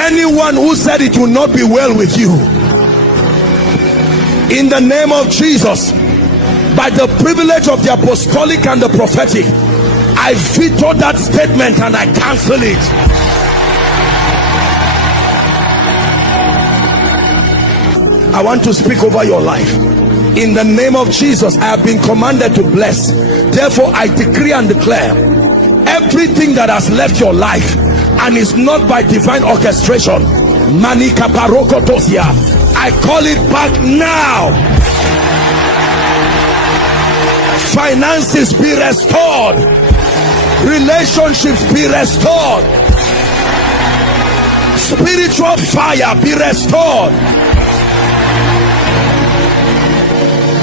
Anyone who said it will not be well with you, in the name of Jesus, by the privilege of the apostolic and the prophetic, I veto that statement and I cancel it. I want to speak over your life. In the name of Jesus, I have been commanded to bless. Therefore, I decree and declare, everything that has left your life and is not by divine orchestration, manika parokotosia, I call it back now. Finances be restored, relationships be restored, spiritual fire be restored.